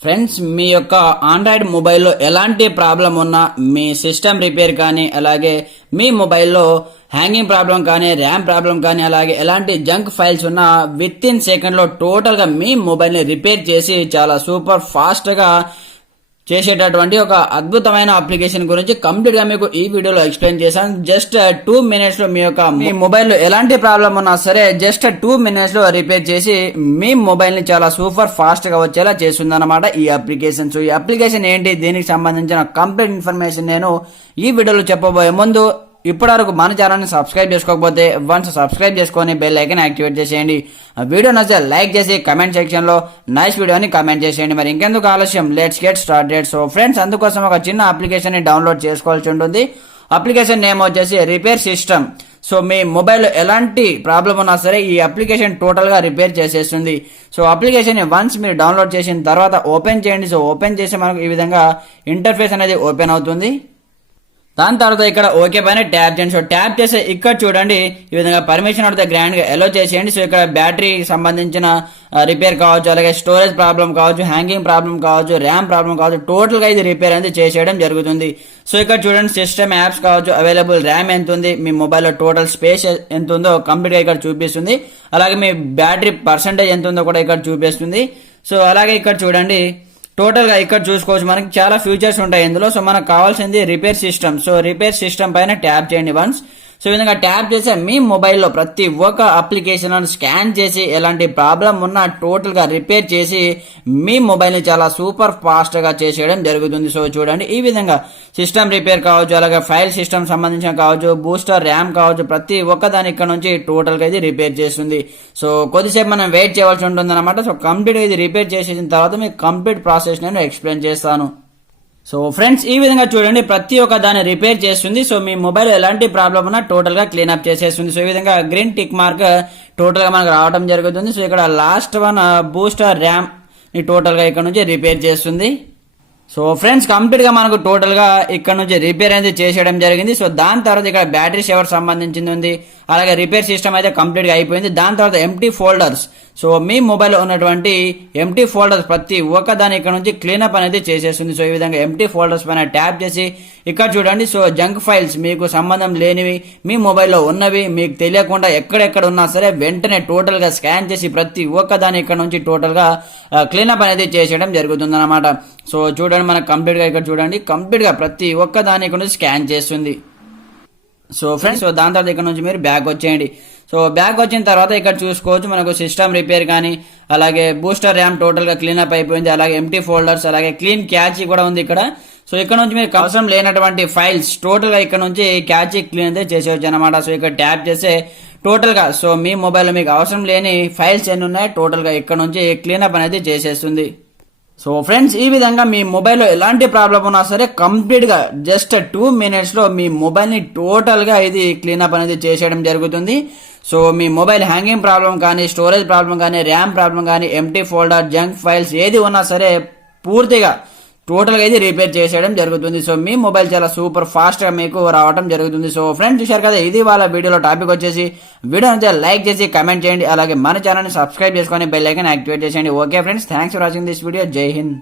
Friends, మీ యొక్క Android మొబైల్లో ఎలాంటి ప్రాబ్లం ఉన్నా, మీ సిస్టమ్ రిపేర్ కానీ, అలాగే మీ మొబైల్లో హ్యాంగింగ్ ప్రాబ్లం కానీ, ర్యామ్ ప్రాబ్లం కానీ, అలాగే ఎలాంటి జంక్ ఫైల్స్ ఉన్నా విత్ ఇన్ సెకండ్లో టోటల్గా మీ మొబైల్ని రిపేర్ చేసి చాలా సూపర్ ఫాస్ట్గా చేసేటటువంటి ఒక అద్భుతమైన అప్లికేషన్ గురించి కంప్లీట్ గా మీకు ఈ వీడియోలో ఎక్స్ప్లెయిన్ చేశాను. జస్ట్ 2 minutes లో మీ మొబైల్ లో ఎలాంటి ప్రాబ్లం ఉన్నా సరే జస్ట్ 2 minutes లో రిపేర్ చేసి మీ మొబైల్ ని చాలా సూపర్ ఫాస్ట్ గా వచ్చేలా చేస్తుంది అనమాట ఈ అప్లికేషన్. సో ఈ అప్లికేషన్ ఏంటి, దీనికి సంబంధించిన కంప్లీట్ ఇన్ఫర్మేషన్ నేను ఈ వీడియోలో చెప్పబోయే ముందు ఇప్పటివరకు మన ఛానల్ ని సబ్స్క్రైబ్ చేసుకోకపోతే వన్స్ సబ్స్క్రైబ్ చేసుకొని బెల్ ఐకాన్ యాక్టివేట్ చేసేయండి. వీడియో నచ్చితే లైక్ చేసి కమెంట్ సెక్షన్ లో నైస్ వీడియో అని కమెంట్ చేసేయండి. మరి ఇంకెందుకు ఆలస్యం, let's get started. So friends, అందుకోసం ఒక చిన్న అప్లికేషన్ ని డౌన్లోడ్ చేసుకోవాల్సి ఉంటుంది. అప్లికేషన్ నేమ్ వచ్చేసి రిపేర్ సిస్టమ్. సో మీ మొబైల్లో ఎలాంటి ప్రాబ్లం ఉన్నా సరే ఈ అప్లికేషన్ టోటల్ గా రిపేర్ చేసేస్తుంది. సో అప్లికేషన్ వన్స్ మీరు డౌన్లోడ్ చేసిన తర్వాత ఓపెన్ చేయండి. సో ఓపెన్ చేసి మనకు ఈ విధంగా ఇంటర్ఫేస్ అనేది ఓపెన్ అవుతుంది. దాని తర్వాత ఇక్కడ ఓకే పైన ట్యాప్ చేయండి. సో ట్యాప్ చేస్తే ఇక్కడ చూడండి ఈ విధంగా పర్మిషన్ అడితే గ్రాండ్ గా అలో చేసేయండి. సో ఇక్కడ బ్యాటరీకి సంబంధించిన రిపేర్ కావచ్చు, అలాగే స్టోరేజ్ ప్రాబ్లం కావచ్చు, హ్యాంగింగ్ ప్రాబ్లం కావచ్చు, ర్యామ్ ప్రాబ్లం కావచ్చు, టోటల్ గా ఇది రిపేర్ అనేది చేసేయడం జరుగుతుంది. సో ఇక్కడ చూడండి సిస్టమ్ యాప్స్ కావచ్చు, అవైలబుల్ ర్యామ్ ఎంత ఉంది, మీ మొబైల్లో టోటల్ స్పేస్ ఎంత ఉందో కంప్లీట్ గా ఇక్కడ చూపిస్తుంది. అలాగే మీ బ్యాటరీ పర్సెంటేజ్ ఎంత ఉందో కూడా ఇక్కడ చూపిస్తుంది. సో అలాగే ఇక్కడ చూడండి టోటల్ గా ఇక్కడ చూసుకోవచ్చు, మనకి చాలా ఫీచర్స్ ఉంటాయి ఇందులో. సో మనకు కావాల్సింది repair system. So repair system పైన ట్యాప్ చేయండి వన్స్. సో ఈ విధంగా ట్యాప్ చేసి మీ మొబైల్లో ప్రతి ఒక్క అప్లికేషన్ స్కాన్ చేసి ఎలాంటి ప్రాబ్లం ఉన్నా టోటల్ గా రిపేర్ చేసి మీ మొబైల్ ని చాలా సూపర్ ఫాస్ట్ గా చేసేయడం జరుగుతుంది. సో చూడండి ఈ విధంగా సిస్టమ్ రిపేర్ కావచ్చు, అలాగే ఫైల్ సిస్టమ్ సంబంధించిన కావచ్చు, బూస్టర్ ర్యామ్ కావచ్చు, ప్రతి ఒక్క దాని ఇక్కడ నుంచి టోటల్ గా ఇది రిపేర్ చేస్తుంది. సో కొద్దిసేపు మనం వెయిట్ చేయవలసి ఉంటుంది అనమాట. సో కంప్లీట్ గా ఇది రిపేర్ చేసేసిన తర్వాత మీకు కంప్లీట్ ప్రాసెస్ నేను ఎక్స్ప్లెయిన్ చేస్తాను. సో ఫ్రెండ్స్, ఈ విధంగా చూడండి ప్రతి ఒక్క దాన్ని రిపేర్ చేస్తుంది. సో మీ మొబైల్ ఎలాంటి ప్రాబ్లం ఉన్నా టోటల్ గా క్లీన్ అప్ చేసేస్తుంది. సో ఈ విధంగా గ్రీన్ టిక్ మార్క్ టోటల్ గా మనకు రావడం జరుగుతుంది. సో ఇక్కడ లాస్ట్ వన్ బూస్టర్ ర్యామ్ ని టోటల్ గా ఇక్కడ నుంచి రిపేర్ చేస్తుంది. సో ఫ్రెండ్స్, కంప్లీట్ గా మనకు టోటల్ గా ఇక్కడ నుంచి రిపేర్ అనేది చేసేయడం జరిగింది. సో దాని తర్వాత ఇక్కడ బ్యాటరీ సేవర్ సంబంధించింది ఉంది, అలాగే రిపేర్ సిస్టమ్ అయితే కంప్లీట్ గా అయిపోయింది. దాని తర్వాత ఎంటీ ఫోల్డర్స్. సో మీ మొబైల్ ఉన్నటువంటి ఎంటీ ఫోల్డర్స్ ప్రతి ఒక్క దాని ఇక్కడ నుంచి క్లీనప్ అనేది చేసేస్తుంది. సో ఈ విధంగా ఎంటీ ఫోల్డర్స్ పైన ట్యాప్ చేసి ఇక్కడ చూడండి. సో జంక్ ఫైల్స్ మీకు సంబంధం లేనివి, మీ మొబైల్లో ఉన్నవి, మీకు తెలియకుండా ఎక్కడెక్కడ ఉన్నా సరే వెంటనే టోటల్ గా స్కాన్ చేసి ప్రతి ఒక్క దాని ఇక్కడ నుంచి టోటల్ గా క్లీనప్ అనేది చేసేయడం జరుగుతుంది అనమాట. సో చూడండి మనకు కంప్లీట్ గా ఇక్కడ చూడండి కంప్లీట్ గా ప్రతి ఒక్క దాని ఇక్కడ నుంచి స్కాన్ చేస్తుంది. సో ఫ్రెండ్స్, సో దాని తర్వాత ఇక్కడ నుంచి మీరు బ్యాక్ వచ్చేయండి. సో బ్యాక్ వచ్చిన తర్వాత ఇక్కడ చూసుకోవచ్చు మనకు సిస్టమ్ రిపేర్ కానీ, అలాగే బూస్టర్ ర్యామ్ టోటల్ గా క్లీనప్ అయిపోయింది, అలాగే ఎంటీ ఫోల్డర్స్, అలాగే క్లీన్ క్యాచ్ కూడా ఉంది ఇక్కడ. సో ఇక్కడ నుంచి మీరు అవసరం లేనటువంటి ఫైల్స్ టోటల్ గా ఇక్కడ నుంచి క్యాచ్ క్లీన్ అయితే చేసేవచ్చు అనమాట. సో ఇక్కడ ట్యాప్ చేస్తే టోటల్ గా సో మీ మొబైల్లో మీకు అవసరం లేని ఫైల్స్ ఎన్ని ఉన్నాయో టోటల్ గా ఇక్కడ నుంచి క్లీనప్ అనేది చేసేస్తుంది. సో ఫ్రెండ్స్, ఈ విధంగా మీ మొబైల్లో ఎలాంటి ప్రాబ్లం ఉన్నా సరే కంప్లీట్ గా జస్ట్ 2 minutes లో మీ మొబైల్ ని టోటల్ గా ఇది క్లీనప్ అనేది చేసేయడం జరుగుతుంది. సో మీ మొబైల్ హ్యాంగింగ్ ప్రాబ్లం కానీ, స్టోరేజ్ ప్రాబ్లం కానీ, ర్యామ్ ప్రాబ్లం కానీ, ఎంటీ ఫోల్డర్, జంక్ ఫైల్స్ ఏది ఉన్నా సరే పూర్తిగా టోటల్ గా ఇది రిపేర్ చేసేయడం జరుగుతుంది. సో మీ మొబైల్ చాలా సూపర్ ఫాస్ట్ గా మీకు రావడం జరుగుతుంది. సో ఫ్రెండ్స్, చూశారు కదా, ఇది వాళ్ళ వీడియోలో టాపిక్ వచ్చేసి. వీడియో నచ్చితే లైక్ చేసి కమెంట్ చేయండి, అలాగే మన ఛానల్ ని సబ్స్క్రైబ్ చేసుకొని బెల్ ఐకాన్ యాక్టివేట్ చేసేయండి. Okay friends, thanks for watching this video. జై హింద్.